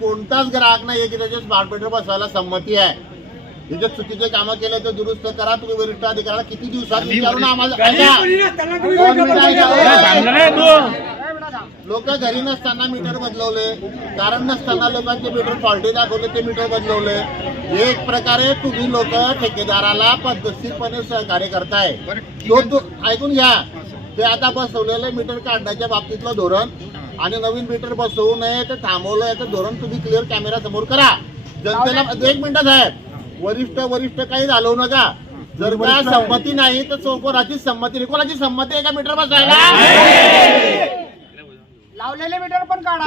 कोणताच ग्राहक नाही की त्याच्या स्मार्ट मीटर बसवायला संमती आहे. हे जे चुकीचे कामं केले ते दुरुस्त करा. तुम्ही वरिष्ठ अधिकाऱ्याला किती दिवसात विचारून आम्हाला लोक घरी नसताना मीटर बदलवले, कारण नसताना लोकांचे मीटर फॉल्टी दाखवले, ते मीटर बदलवले. एक प्रकारे तुम्ही लोक ठेकेदाराला पद्धतशीरपणे सहकार्य करताय. तो ऐकून घ्या. ते आता बसवलेलं मीटर काढण्याच्या बाबतीतलं धोरण आणि नवीन मीटर बसवू नये ते थांबवलं याचं धोरण तुम्ही क्लिअर कॅमेरा समोर करा. जनतेला 1 मिनिट साहेब, वरिष्ठ काही घालवू नका. जर का संमती नाही तर चौकोराची संमती, कोणाची संमती आहे का मीटर बसायला? लावलेले मीटर पण काढा.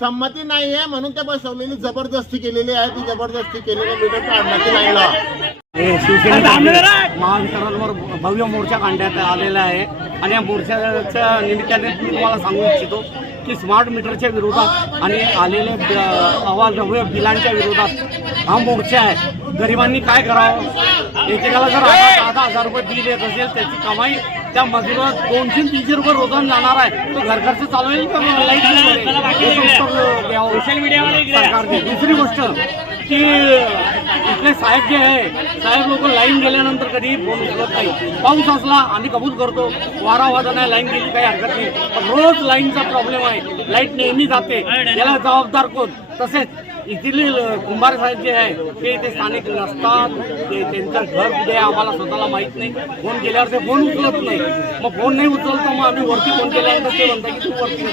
संमती नाहीये म्हणून त्या बसवलेली जबरदस्ती केलेली आहे. ती जबरदस्ती केलेली मीटर काढण्याची लाईनला महावितरणवर भव्य मोर्चा काढण्यात आलेला आहे आणि या मोर्चाच्या निमित्ताने मी तुम्हाला सांगू इच्छितो की स्मार्ट मीटरच्या विरोधात आणि आलेले अवाढव्य बिलांच्या विरोधात हा मोर्चा आहे. गरिबांनी काय करावं? एकेकाला जर 10,000 रुपये बिल येत असेल, त्याची कमाई त्या मजुरात 200-300 रुपये रोजान जाणार आहे. तो घर खर्च चालवेल का लाईट सोशल मीडियावर सरकारने. दुसरी गोष्ट की इथले साहेब जे आहे, साहेब लोक लाईन गेल्यानंतर कधी फोन उचलत नाही. पाऊस असला आम्ही कबूल करतो, वारा वाजा नाही, लाईन गेली काही हरकत नाही. पण रोज लाईनचा प्रॉब्लेम आहे, लाईट नेहमी जाते. याला जबाबदार कोण? तसेच इथले कुंभार साहेब जे आहे ते इथे स्थानिक नसतात. ते त्यांचं घर कुठे आम्हाला स्वतःला माहीत नाही. फोन केल्यावर ते फोन उचलत नाही. मग फोन नाही उचलत मग आम्ही वरती फोन केल्यानंतर ते म्हणतात की तू वरती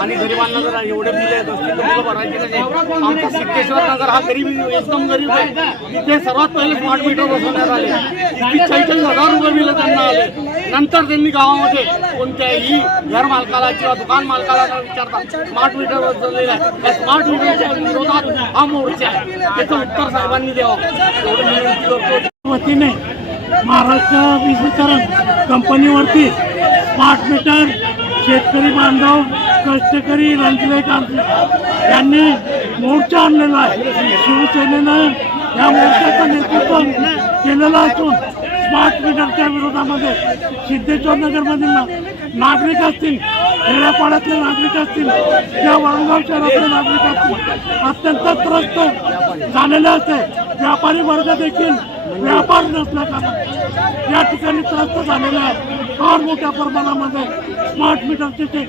आणि गरिबांना जर एवढे बिल येत असतील तर मुलं भरायची कसे? आमचा सिद्धेश्वर नगर हा गरीब, एकदम गरीब आहे. ते सर्वात पहिले स्मार्ट मीटर बसवण्यात आले. 40,000 रुपये बिल त्यांना आले. नंतर त्यांनी गावामध्ये कोणत्याही घर मालकाला किंवा दुकान मालकाला न विचारता स्मार्ट मीटर बसवलेला आहे. त्या स्मार्ट मीटरच्या विरोधात हा मोर्चा आहे. त्याचं उत्तर साहेबांनी द्यावं एवढं मी विनंती करतो. वतीने महाराष्ट्र वीज वितरण कंपनीवरती स्मार्ट मीटर शेतकरी बांधव, कष्टकरी, रंजले कामगार यांनी मोर्चा आणलेला आहे. शिवसेनेनं या मोर्चाचं नेतृत्व केलेलं असून स्मार्ट मीटरच्या विरोधामध्ये सिद्धेश्वर नगरमधील नागरिक असतील, खेड्यापाड्यातले नागरिक असतील, त्या वरणगाव शहरातले नागरिक असतील, अत्यंत त्रस्त झालेले असते. व्यापारी वर्ग देखील व्यापार नसल्या कारण या ठिकाणी त्रस्त झालेले आहे. फार मोठ्या प्रमाणामध्ये स्मार्ट मीटरचे ते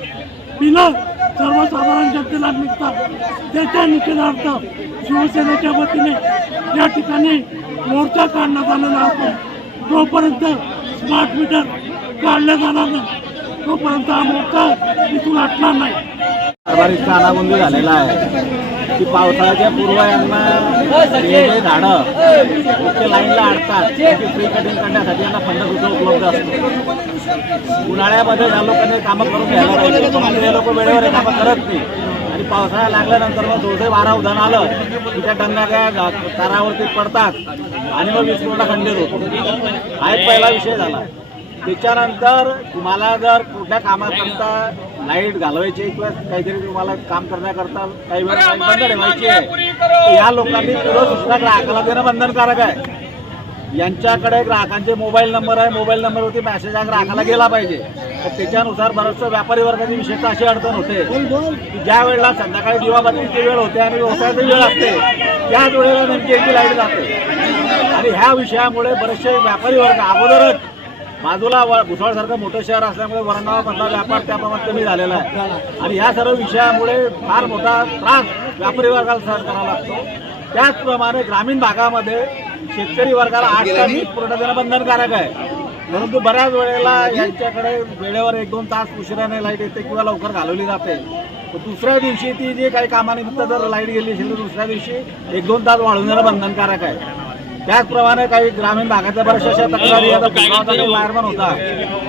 बिलं सर्वसाधारण जनतेला निघतात. त्याच्या निषेधार्थ शिवसेनेच्या वतीने या ठिकाणी मोर्चा काढण्यात आलेला असून जोपर्यंत स्मार्ट मीटर काढले जाणार नाही तोपर्यंत हा मोर्चा इथून हटणार नाही. इतका अनागोंदी झालेला आहे की पावसाळ्याच्या पूर्व यांना जे झाडं इतके लाईनला अडतात त्याची फ्री कटिंग करण्यासाठी यांना फंड सुद्धा उपलब्ध असतो. उन्हाळ्यामध्ये या लोकांनी कामं करून घ्यायला पाहिजे, पण हे लोक वेळेवर कामं करत नाही. आणि पावसाळा लागल्यानंतर मग थोडे वारा उधाण आलं की त्या डंगाच्या तारावरती पडतात आणि मग वीज पुरवठा खंडित होतो. हा एक पहिला विषय झाला. त्याच्यानंतर तुम्हाला जर कुठल्या कामाकरता लाईट घालवायची किंवा काहीतरी तुम्हाला काम करण्याकरता काही वेळ बंद ठेवायची आहे, तर या लोकांनी पुढं सूचना ग्राहकाला देणं बंधनकारक आहे. यांच्याकडे ग्राहकांचे मोबाईल नंबर आहे, मोबाईल नंबरवरती मेसेज हा ग्राहकाला गेला पाहिजे. तर त्याच्यानुसार बरंचसं व्यापारी वर्गाची विशेषतः अशी अडचण होते की ज्या वेळेला संध्याकाळी दिवाबत्तीची वेळ होते आणि व्यवसायाची वेळ असते त्याच वेळेला नेमकी एकटी लाईट जाते. आणि ह्या विषयामुळे बरेचसे व्यापारी वर्ग अगोदरच बाजूला भुसावळसारखं मोठं शहर असल्यामुळे वरणगावामधला व्यापार त्याप्रमाणे कमी झालेला आहे. आणि ह्या सर्व विषयामुळे फार मोठा त्रास व्यापारी वर्गाला सहन करावा लागतो. त्याचप्रमाणे ग्रामीण भागामध्ये शेतकरी वर्गाला 8 तास वीज पुरवठा देणं बंधनकारक आहे. परंतु बऱ्याच वेळेला यांच्याकडे वेळेवर 1-2 तास उशिराने लाईट येते किंवा लवकर घालवली जाते. दुसऱ्या दिवशी ती जे काही कामानिमित्त जर लाईट गेली असेल तर दुसऱ्या दिवशी 1-2 तास वाढवून देणं बंधनकारक आहे. त्याचप्रमाणे काही ग्रामीण भागातल्या बऱ्याचशा तक्रारी, आता भुसावळचा काही वायरमन होता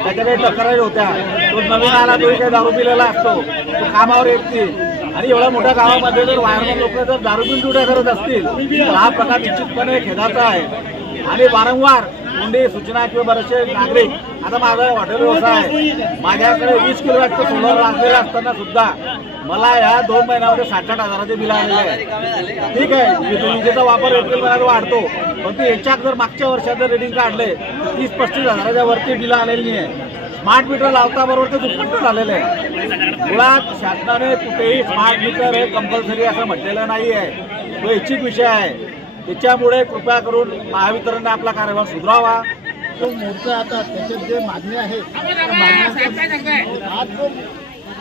त्याच्या काही तक्रारी होत्या. तो नवीन आला तोही काही दारू पिलेला असतो, तो कामावर येत नाही. आणि एवढ्या मोठ्या गावामध्ये जर वायरमन लोक जर दारू पिऊन ड्युट्या करत असतील तर हा प्रकार निश्चितपणे खेदाचा आहे. आणि वारंवार कोणती सूचना किंवा बरेचसे नागरिक, आता माझा हॉटेल व्यवसाय आहे, माझ्याकडे 20 किलोवॅटचं सोलर लागलेलं असताना सुद्धा मला ह्या 2 महिन्यामध्ये 60-60 हजाराचे बिल आलेले आहे. ठीक आहे, विजेचा वापर एप्रिल महिन्यात वाढतो, पण याच्यात जर मागच्या वर्षात जर रेटिंग काढले 30-35 हजाराच्या वरती बिल आलेली आहे. स्मार्ट मीटर लावता बरोबर ते दुप्पट झालेलं आहे. मुळात शासनाने कुठेही स्मार्ट मीटर हे कंपल्सरी असं म्हटलेलं नाही आहे. तो ऐच्छिक विषय आहे. त्याच्यामुळे कृपया करून महावितरणने आपला कार्यभाग सुधारावा. तो मोर्चा आता त्याच्यात जे मागणी आहे त्या मागण्यांचा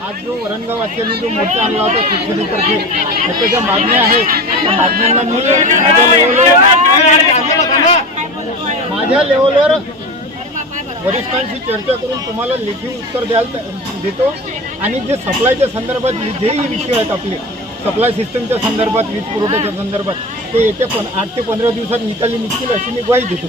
आज जो वरणगाववासियांनी जो मोर्चा आणला होता शिवसेनेतर्फे त्याच्या ज्या मागण्या आहेत त्या मागण्यांना मी माझ्या लेवलवर वरिष्ठांशी चर्चा करून तुम्हाला लेखी उत्तर देतो. आणि जे सप्लायच्या संदर्भात जेही विषय आहेत आपले सप्लाय सिस्टमच्या संदर्भात वीज पुरवठ्याच्या संदर्भात ते येत्या 8 ते 15 दिवसात निकाली निघतील अशी मी ग्वाही देतो.